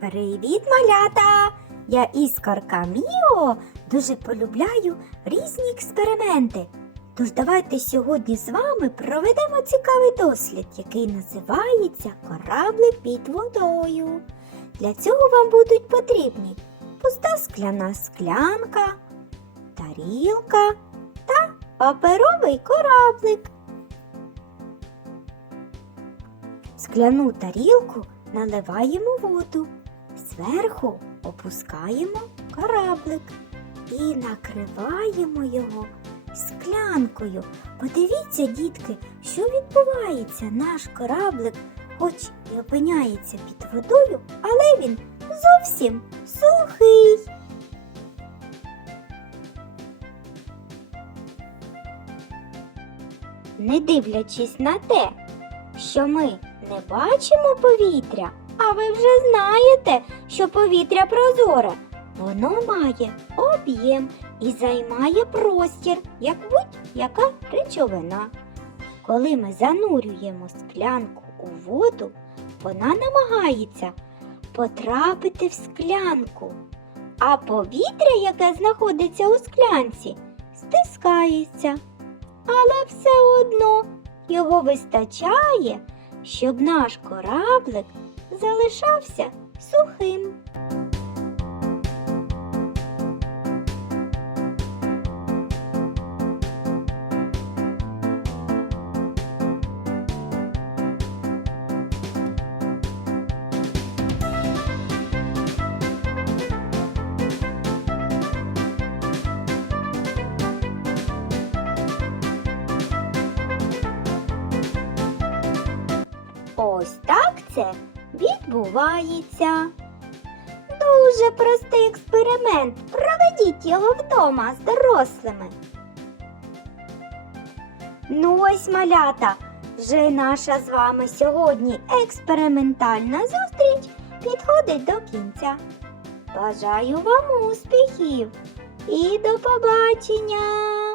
Привіт, малята! Я іскорка Міо дуже полюбляю різні експерименти. Тож давайте сьогодні з вами проведемо цікавий дослід, який називається Кораблик під водою. Для цього вам будуть потрібні пуста скляна склянка, тарілка та паперовий кораблик. Скляну тарілку наливаємо воду, зверху опускаємо кораблик і накриваємо його склянкою. Подивіться, дітки, що відбувається. Наш кораблик, хоч і опиняється під водою, але він зовсім сухий. Не дивлячись на те, що ми не бачимо повітря, а ви вже знаєте, що повітря прозоре. Воно має об'єм і займає простір, як будь-яка речовина. Коли ми занурюємо склянку у воду, вона намагається потрапити в склянку, а повітря, яке знаходиться у склянці, стискається. Але все одно його вистачає, щоб наш кораблик залишався сухим. Ось так це відбувається. Дуже простий експеримент. Проведіть його вдома з дорослими. Ну ось малята, вже наша з вами сьогодні експериментальна зустріч підходить до кінця. Бажаю вам успіхів і до побачення!